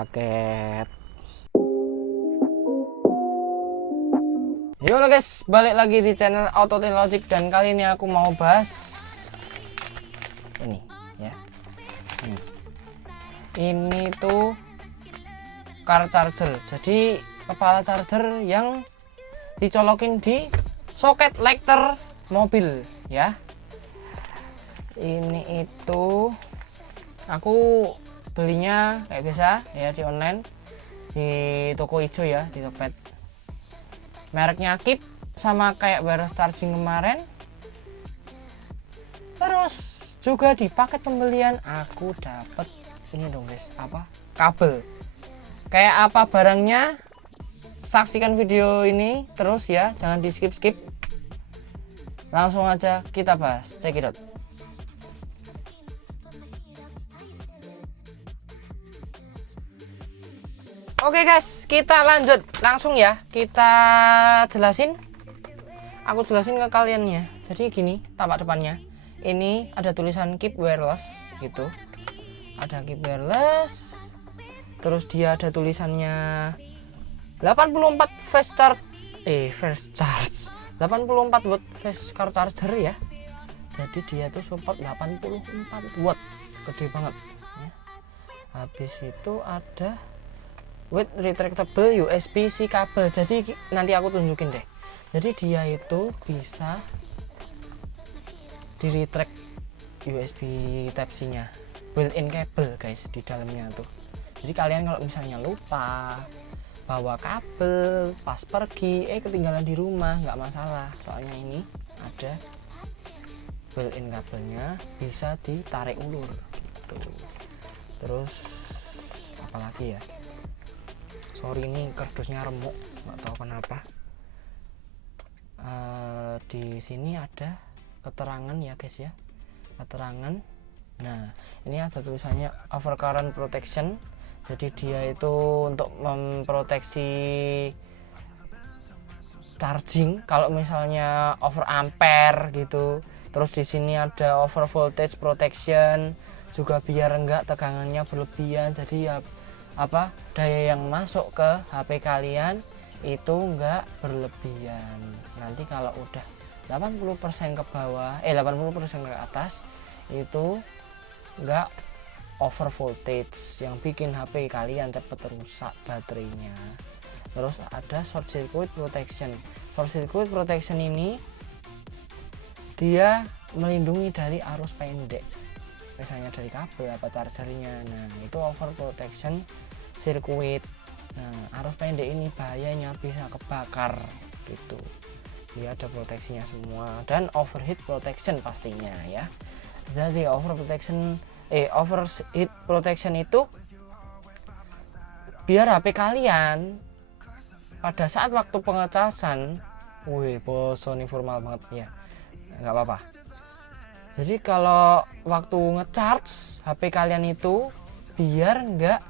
paket. Yo guys, balik lagi di channel Autotechnologic dan kali ini aku mau bahas ini ya. Ini tuh car charger. Jadi kepala charger yang dicolokin di soket lighter mobil ya. Ini itu aku belinya kayak biasa ya di online, di toko hijau ya, di Tokped. Mereknya Keep, sama kayak wireless charging kemarin. Terus juga di paket pembelian aku dapat ini dong guys, apa? Kabel. Kayak apa barangnya? Saksikan video ini terus ya, jangan di skip-skip. Langsung aja kita bahas. Check it out. Oke guys, kita lanjut langsung ya. Kita jelasin. Aku jelasin ke kalian ya. Jadi gini tampak depannya. Ini ada tulisan Keep Wireless gitu. Ada Keep Wireless. Terus dia ada tulisannya 84 fast charge. Fast charge. 84 watt fast car charger ya. Jadi dia tuh support 84 watt. Gede banget ya. Habis itu ada with retractable USB-C kabel. Jadi nanti aku tunjukin deh. Jadi dia itu bisa di retract USB Type-C nya, built-in kabel guys di dalamnya tuh. Jadi kalian kalau misalnya lupa bawa kabel pas pergi, ketinggalan di rumah, nggak masalah. Soalnya ini ada built-in kabelnya, bisa ditarik ulur gitu. Terus apalagi ya? Sorry ini kardusnya remuk, nggak tahu kenapa. Di sini ada keterangan ya guys ya, keterangan. Nah ini ada tulisannya overcurrent protection. Jadi dia itu untuk memproteksi charging kalau misalnya over ampere gitu. Terus di sini ada over voltage protection juga biar enggak tegangannya berlebihan. Jadi ya apa daya yang masuk ke HP kalian itu enggak berlebihan. Nanti kalau udah 80% ke bawah 80% ke atas itu enggak over voltage yang bikin HP kalian cepet rusak baterainya. Terus ada short circuit protection. Short circuit protection ini dia melindungi dari arus pendek, misalnya dari kabel apa chargernya. Nah itu over protection sirkuit. Nah arus pendek ini bahayanya bisa kebakar gitu. Dia ada proteksinya semua dan overheat protection pastinya ya. Jadi overheat protection itu biar HP kalian pada saat waktu pengecasan, boso nih formal banget ya, nggak apa-apa. Jadi kalau waktu ngecharge HP kalian itu biar nggak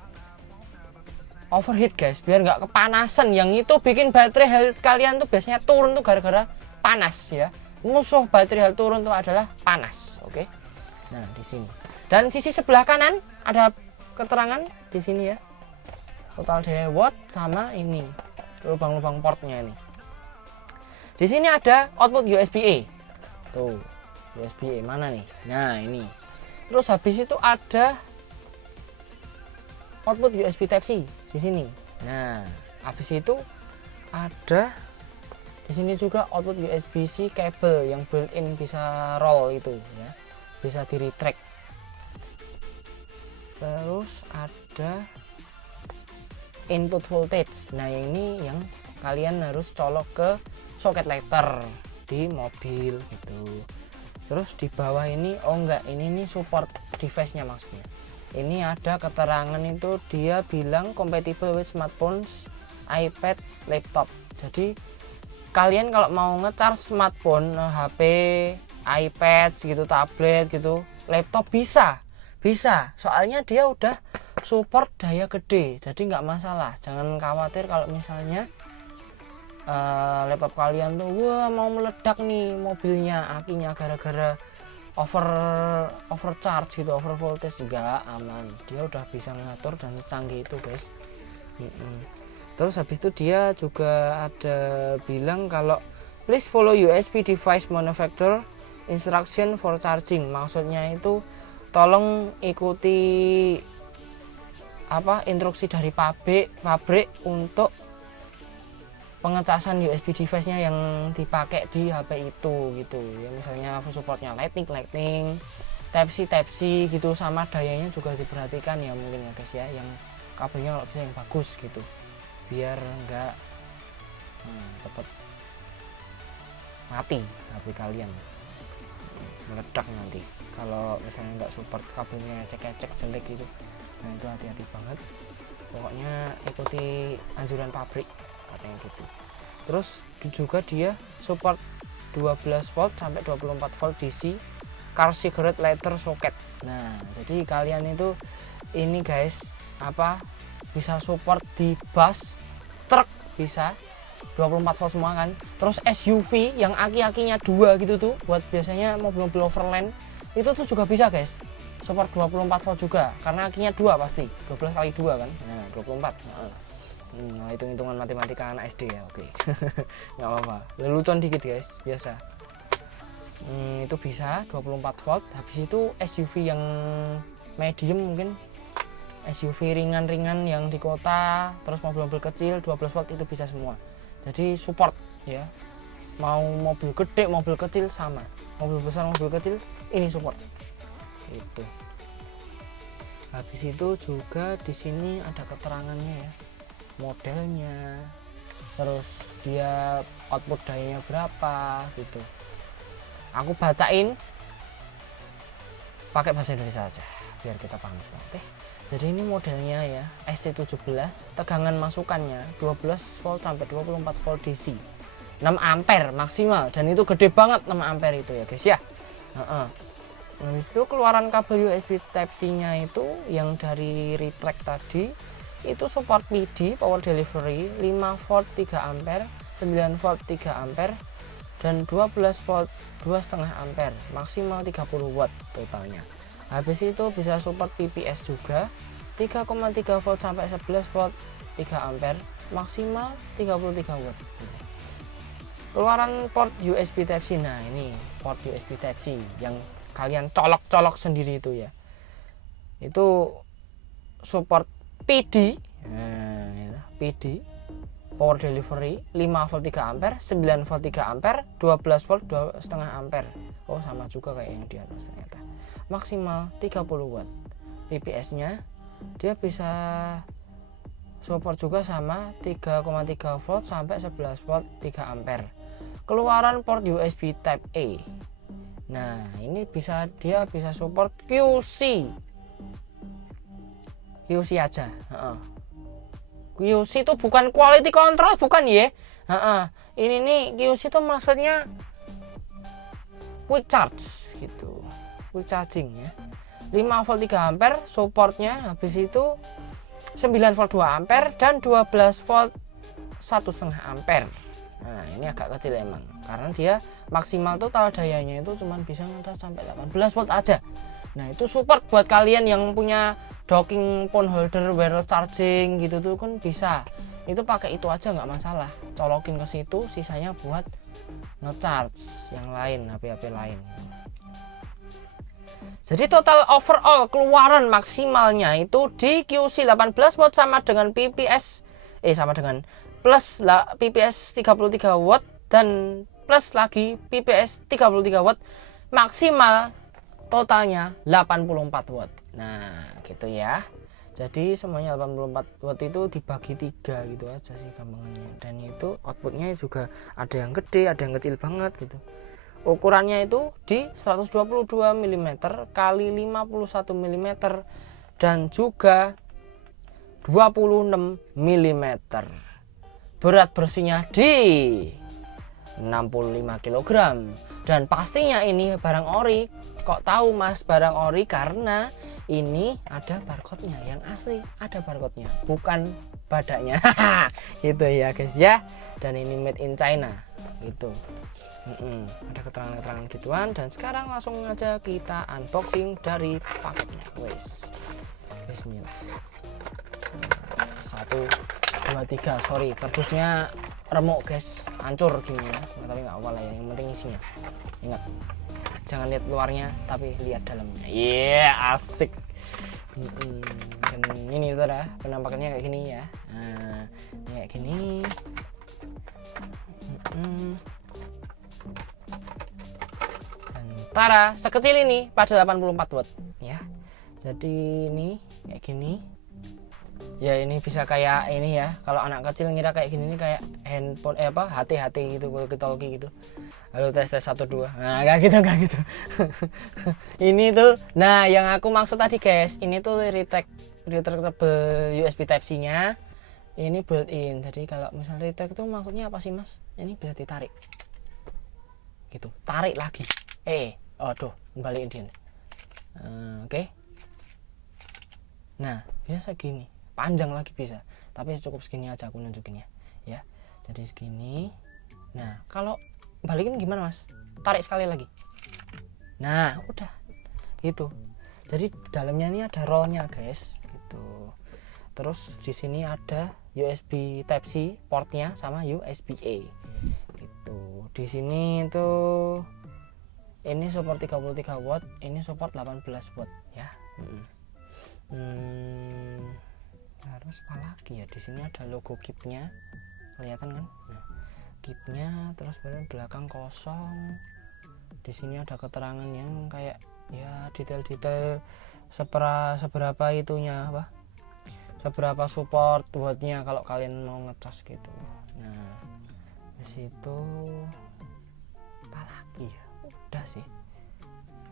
overheat guys, biar nggak kepanasan. Yang itu bikin baterai health kalian tuh biasanya turun tuh gara-gara panas ya. Musuh baterai health turun tuh adalah panas. Oke. Nah di sini. Dan sisi sebelah kanan ada keterangan di sini ya. Total daya watt sama ini lubang-lubang portnya ini. Di sini ada output USB-A. Tuh USB-A mana nih? Nah ini. Terus habis itu ada output USB Type-C di sini. Nah habis itu ada di sini juga output USB-C kabel yang built-in bisa roll itu ya, bisa di retract. Terus ada input voltage. Nah ini yang kalian harus colok ke soket lighter di mobil gitu. Terus di bawah ini ini nih support device-nya maksudnya. Ini ada keterangan itu dia bilang compatible with smartphones, iPad, laptop. Jadi kalian kalau mau ngecharge smartphone, HP, iPad gitu, tablet gitu, laptop bisa. Soalnya dia udah support daya gede. Jadi nggak masalah. Jangan khawatir kalau misalnya laptop kalian tuh mau meledak nih mobilnya, akinya gara-gara overcharge gitu, over voltage juga aman. Dia udah bisa ngatur dan secanggih itu guys. Terus habis itu dia juga ada bilang kalau please follow USB device manufacturer instruction for charging. Maksudnya itu tolong ikuti instruksi dari pabrik untuk pengecasan USB device-nya yang dipakai di HP itu gitu ya. Misalnya supportnya lightning, Type-C gitu, sama dayanya juga diperhatikan ya mungkin ya guys ya, yang kabelnya kalau bisa yang bagus gitu biar enggak cepet mati HP kalian, meledak nanti kalau misalnya nggak support kabelnya ecek jelek gitu. Nah itu hati-hati banget, pokoknya ikuti anjuran pabrik katanya gitu. Terus juga dia support 12 volt sampai 24 volt DC car cigarette lighter socket. Nah jadi kalian itu ini guys bisa support di bus, truk bisa 24 volt semua kan. Terus SUV yang aki-akinya 2 gitu tuh, buat biasanya mobil-mobil overland itu tuh juga bisa guys, support 24 volt juga karena akinya 2 pasti 12 kali 2 kan. Nah 24. Nah, hitung-hitungan matematika anak SD ya, oke. Nggak apa-apa, lelucon dikit guys, biasa. Itu bisa 24 volt. Habis itu SUV yang medium, mungkin SUV ringan-ringan yang di kota, terus mobil-mobil kecil 12 volt itu bisa semua. Jadi support ya, mau mobil gede mobil kecil sama, mobil besar mobil kecil ini support itu. Habis itu juga di sini ada keterangannya ya, modelnya, terus dia output dayanya berapa gitu. Aku bacain pakai bahasa Indonesia aja biar kita paham semua. Oke, jadi ini modelnya ya SC17, tegangan masukannya 12 volt sampai 24 volt DC, 6 ampere maksimal, dan itu gede banget 6 ampere itu ya guys ya. Habis itu keluaran kabel USB Type-C nya itu yang dari retract tadi itu support PD power delivery 5 volt 3 ampere, 9 volt 3 ampere, dan 12 volt 2,5 ampere, maksimal 30 watt totalnya. Habis itu bisa support PPS juga 3,3 volt sampai 11 volt 3 ampere, maksimal 33 watt. Keluaran port USB Type-C, nah ini port USB Type-C yang kalian colok-colok sendiri itu ya, itu support PD, PD power delivery 5 volt 3 ampere, 9 volt 3 ampere, 12 volt 2,5 ampere. Oh sama juga kayak yang di atas ternyata, maksimal 30 watt. PPS nya dia bisa support juga sama 3,3 volt sampai 11 volt 3 ampere. Keluaran port USB Type A, nah ini dia bisa support QC aja. QC itu bukan quality control, bukan ya. Ini nih QC itu maksudnya quick charge gitu, quick charging ya. 5 volt 3 ampere supportnya, habis itu 9 volt 2 ampere dan 12 volt 1,5 ampere. Nah ini agak kecil emang, karena dia maksimal total dayanya itu cuma bisa ngecas sampai 18 volt aja. Nah itu support buat kalian yang punya docking phone holder wireless charging gitu tuh kan bisa, itu pakai itu aja nggak masalah, colokin ke situ, sisanya buat ngecharge yang lain, HP-HP lain. Jadi total overall keluaran maksimalnya itu di QC 18 watt sama dengan PPS sama dengan plus PPS 33 watt dan plus lagi PPS 33 watt, maksimal totalnya 84 watt. Nah gitu ya, jadi semuanya 84 watt itu dibagi 3 gitu aja sih gampangannya. Dan itu outputnya juga ada yang gede, ada yang kecil banget gitu. Ukurannya itu di 122 mm kali 51 mm dan juga 26 mm. Berat bersihnya di 65 kg. Dan pastinya ini barang ori. Kok tahu mas barang ori? Karena ini ada barcode-nya, yang asli ada barcode-nya, bukan badaknya. Gitu ya guys ya. Dan ini made in China. gitu. Ada keterangan-keterangan gituan, dan sekarang langsung aja kita unboxing dari paketnya. Wes, bismillah. 1 2 3, sorry kardusnya remuk guys, hancur gini ya, tapi nggak apa-apa ya, yang penting isinya. Ingat, jangan lihat luarnya tapi lihat dalamnya. Asik. Dan ini adalah penampakannya kayak gini ya. Nah, kayak gini. Dan tada, sekecil ini pada 84 watt ya. Jadi ini kayak gini. Ya ini bisa kayak ini ya. Kalau anak kecil ngira kayak gini nih kayak handphone HT gitu, walkie-talkie gitu. Halo tes 1 2. Nah, enggak gitu. Ini tuh, nah yang aku maksud tadi guys, ini tuh retractable USB Type C-nya. Ini built-in. Jadi kalau misalnya retract itu maksudnya apa sih Mas? Ini bisa ditarik. Gitu. Tarik lagi. Aduh, balikin dia. Oke. Nah, biasa gini. Panjang lagi bisa. Tapi cukup segini aja aku nunjukinnya, ya. Jadi segini. Nah, kalau balikin gimana Mas? Tarik sekali lagi. Nah, udah. Gitu. Jadi dalamnya ini ada rollnya, guys. Gitu. Terus di sini ada USB Type C portnya sama USB-A. Gitu. Di sini itu ini support 33 watt, ini support 18 watt ya. Terus apa lagi ya? Di sini ada logo kipnya, kelihatan kan? Nah, kipnya, terus belakang kosong. Di sini ada keterangan yang kayak ya detail-detail seberapa itunya apa? Seberapa support buatnya kalau kalian mau ngecas gitu. Nah, di situ apa lagi ya? Udah sih.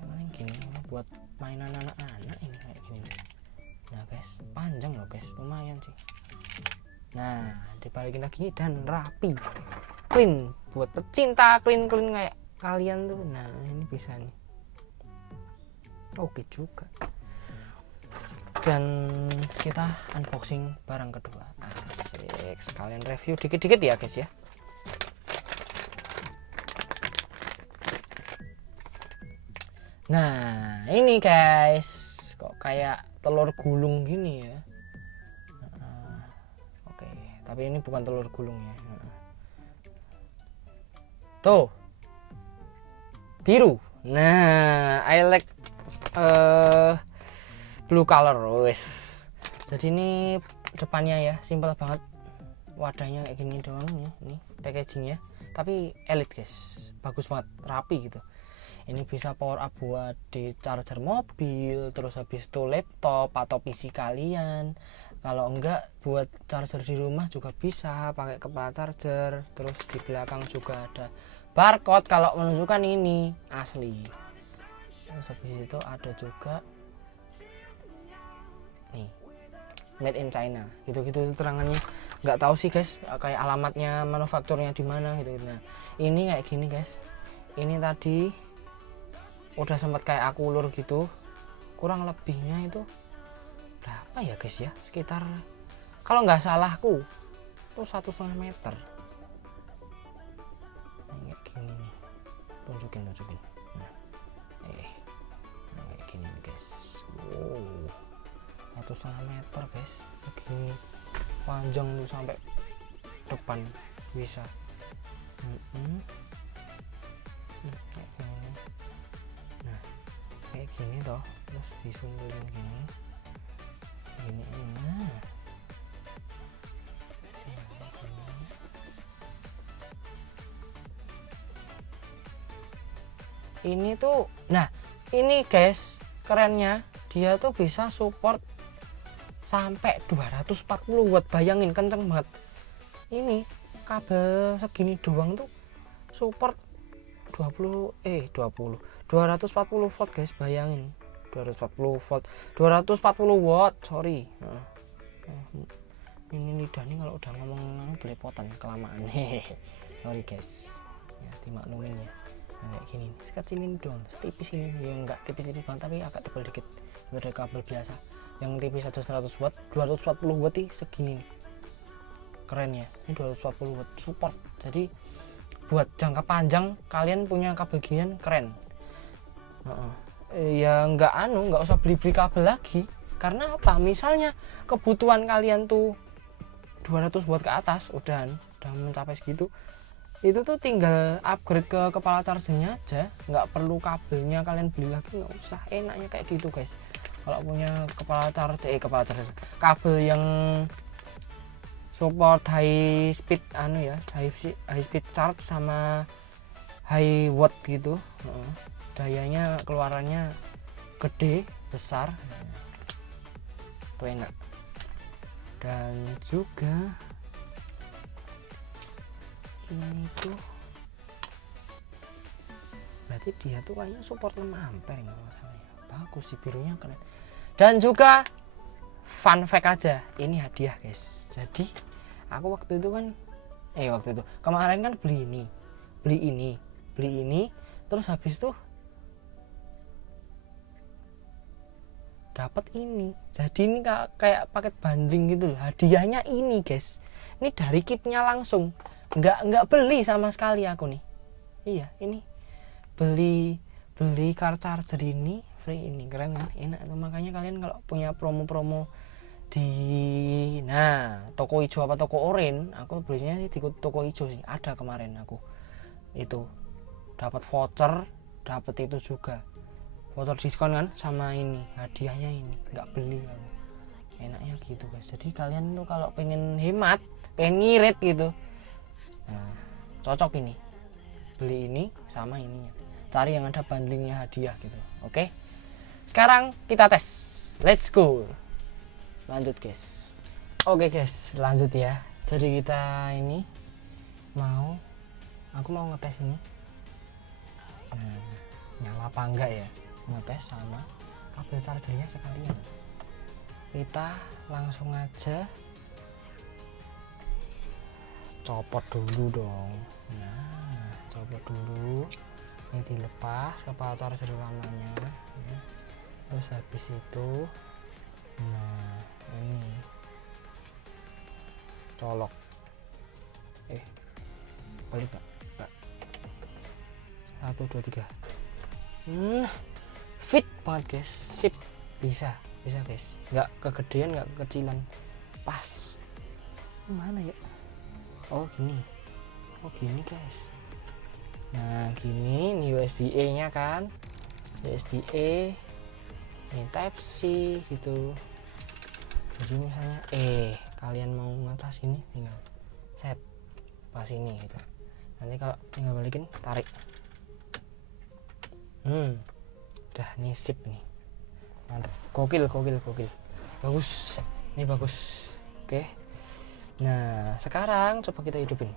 Paling gini buat mainan anak-anak ini kayak gini. Nah guys, panjang loh guys, lumayan sih. Nah, dibalikin lagi dan rapi, clean, buat pecinta clean kayak kalian tuh. Nah, ini bisa nih. Oke juga. Dan kita unboxing barang kedua. Asik, sekalian review dikit-dikit ya guys ya. Nah, ini guys, kok kayak telur gulung gini ya. Oke, tapi ini bukan telur gulung ya. Tuh, biru. Nah, I like blue color, wes. Jadi ini depannya ya, simple banget. Wadahnya kayak gini doang ya, ini packagingnya. Tapi elite guys, bagus banget, rapi gitu. Ini bisa power up buat di charger mobil, terus habis itu laptop atau PC kalian. Kalau enggak buat charger di rumah juga bisa pakai kepala charger. Terus di belakang juga ada barcode kalau menunjukkan ini asli. Terus habis itu ada juga nih made in China, gitu-gitu terangannya. Nggak tahu sih guys, kayak alamatnya manufakturnya di mana gitu. Nah, ini kayak gini guys. Ini tadi udah sempat kayak aku ulur gitu, kurang lebihnya itu berapa ya guys ya, sekitar kalau nggak salahku tuh 1,5 meter. Nah, kayak gini nih, tunjukin nah, kayak gini nih guys. Wow, 1,5 meter guys, begini panjang tuh sampai depan bisa. Kayak gini toh, terus disundulin gini. Nah. Ini tuh, nah ini guys kerennya, dia tuh bisa support sampai 240 watt, bayangin kenceng banget. Ini kabel segini doang tuh support 240 watt guys, bayangin 240 watt, sorry. Ini lidah nih kalau udah ngomong belepotan kelamaan. Sorry guys ya, dimaklumin ya. Nah, kayak gini sekecil ini doang, setipis ini ya, enggak tipis-tipis banget tapi agak tebal dikit dari kabel biasa yang tipis aja 100 watt. 240 watt segini keren ya, ini 240 watt support. Jadi buat jangka panjang kalian punya kabel ginian keren. Ya nggak usah beli kabel lagi. Karena apa? Misalnya kebutuhan kalian tuh 200 watt ke atas udah mencapai segitu, itu tuh tinggal upgrade ke kepala chargernya aja, nggak perlu kabelnya kalian beli lagi, nggak usah. Enaknya kayak gitu guys. Kalau punya kepala charger kabel yang support high speed high speed charge sama high watt gitu, dayanya keluarannya gede besar, itu enak. Dan juga ini tuh berarti dia tuh kayaknya support 6 ampere nggak masalah ya. Bagus sih, birunya keren. Dan juga fun fact aja, ini hadiah guys. Jadi aku waktu itu kemarin kan beli ini terus habis tuh dapat ini. Jadi ini kayak paket bundling gitu loh. Hadiahnya ini guys, ini dari kitnya langsung, nggak beli sama sekali aku nih. Iya, ini beli car charger ini free, ini keren kan, enak tuh. Makanya kalian kalau punya promo-promo di toko hijau apa toko orange, aku belinya sih di toko hijau sih, ada kemarin aku itu dapat voucher, dapat itu juga voucher diskon kan, sama ini hadiahnya, ini nggak beli aku. Enaknya gitu guys. Jadi kalian tuh kalau pengen hemat, pengen ngirit gitu, cocok ini, beli ini sama ininya, cari yang ada bundlingnya hadiah gitu. Oke, sekarang kita tes, let's go, lanjut guys. Oke guys, lanjut ya. Jadi kita ini aku mau ngetes ini, nyala apa enggak ya, ngetes sama kabel chargernya sekalian. Kita langsung aja copot dulu dong. Copot dulu, ini dilepas kepala charger lamanya ya. Terus habis itu ini colok, balik Pak. 1 2 3, fit banget guys, sip, bisa guys, nggak kegedean nggak kekecilan, pas. Mana ya? Oh gini guys. Nah gini, ini USB A nya kan, USB A, ini Type C gitu. Jadi misalnya kalian mau ngecas ini, tinggal set pas ini gitu. Nanti kalau tinggal balikin, tarik. Udah nih, sip nih, mantap, gokil, bagus, ini bagus. Oke, nah sekarang coba kita hidupin.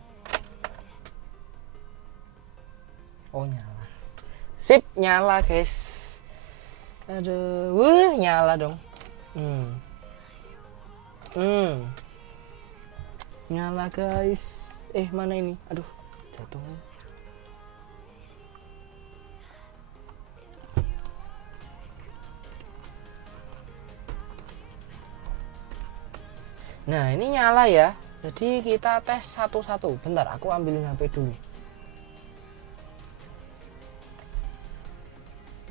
Oh nyala, sip, nyala guys. Aduh, nyala dong. Nyala guys. Mana ini? Aduh, jatuh. Nah ini nyala ya. Jadi kita tes satu-satu. Bentar, aku ambilin HP dulu.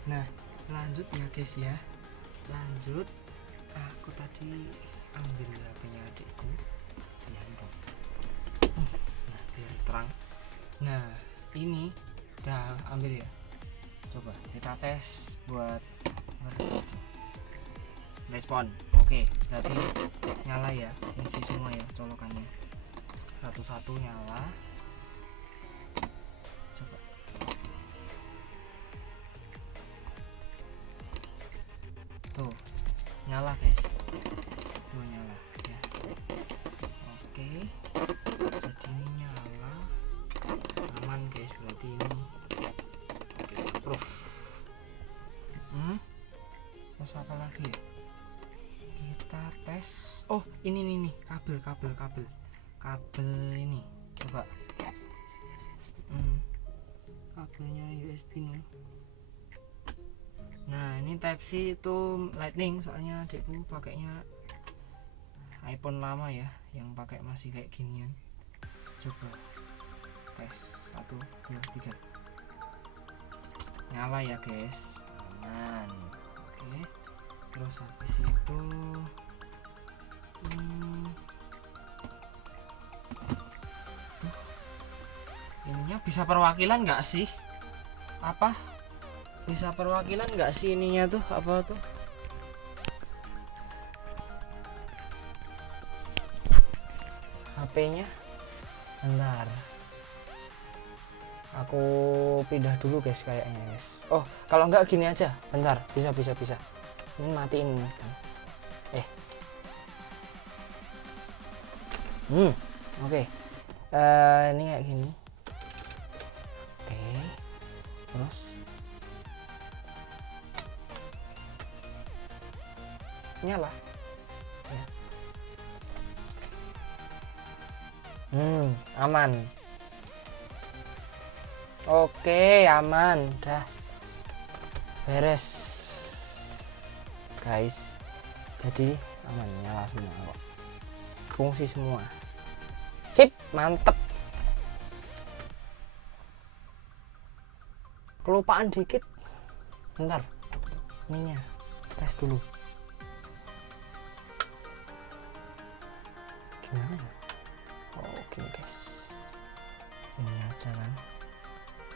Nah lanjut ya guys ya. Lanjut. Aku tadi ambil HP-nya adikku. Nah biar terang. Nah ini udah ambil ya. Coba kita tes buat ngerti respon. Oke, berarti nyala ya, ini semua ya colokannya, satu-satu nyala. Coba tuh, nyala guys, tuh nyala ya. Oke, jadi ini nyala, aman guys, berarti ini proof. Terus apa lagi ya? Kita tes. Oh ini nih kabel ini, coba. Kabelnya USB nih. Nah ini Type C itu Lightning, soalnya adikku pakainya iPhone lama ya, yang pakai masih kayak ginian. Coba Tes 1 2 3. Nyala ya guys, aman. Oke, terus habis itu ininya bisa perwakilan nggak sih? Apa bisa perwakilan nggak sih ininya tuh, apa tuh? HP-nya bentar, aku pindah dulu guys kayaknya guys. Oh kalau nggak gini aja, bentar, bisa ini matiin kan. Oke. Ini kayak gini. Oke, terus nyala ya. Aman. Oke, aman, dah beres guys, jadi aman, nyala semua kok, fungsi semua, sip, mantep. Kelupaan dikit, bentar, ininya tes dulu gimana ya. Oh gini guys, ini aja kan.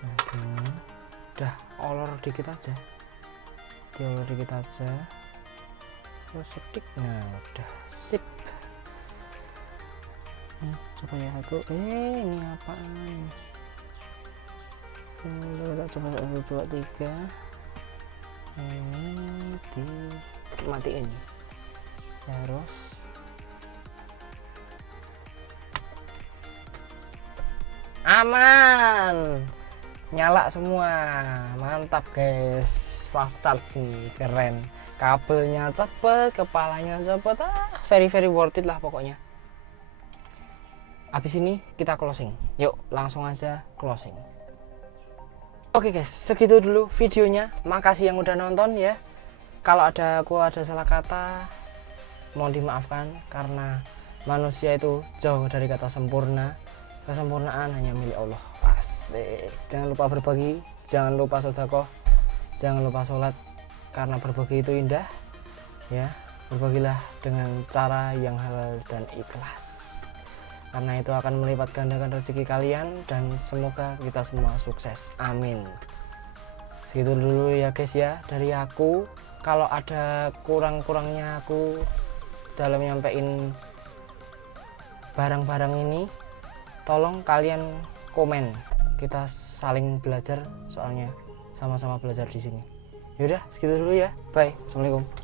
Nah gini, udah olor dikit aja, diolor dikit aja, terus sedik. Nah udah sip. Coba ya aku, ini apaan? Coba 1 2 3. Ini dimatiin, terus aman, nyala semua, mantap guys. Fast charge nih, keren, kabelnya cepet, kepalanya cepet, very worth it lah pokoknya. Habis ini kita closing, yuk langsung aja closing. Oke guys, segitu dulu videonya, makasih yang udah nonton ya. Kalau aku ada salah kata, mohon dimaafkan, karena manusia itu jauh dari kata sempurna. Kesempurnaan hanya milik Allah. Asik. Jangan lupa berbagi, jangan lupa sedekah, jangan lupa sholat, karena berbagi itu indah ya. Berbagilah dengan cara yang halal dan ikhlas, karena itu akan melipat gandakan rezeki kalian, dan semoga kita semua sukses, amin. Gitu dulu ya guys ya dari aku. Kalau ada kurang-kurangnya aku dalam nyampein barang-barang ini, tolong kalian komen, kita saling belajar, soalnya sama-sama belajar di sini. Yaudah segitu dulu ya, bye, assalamualaikum.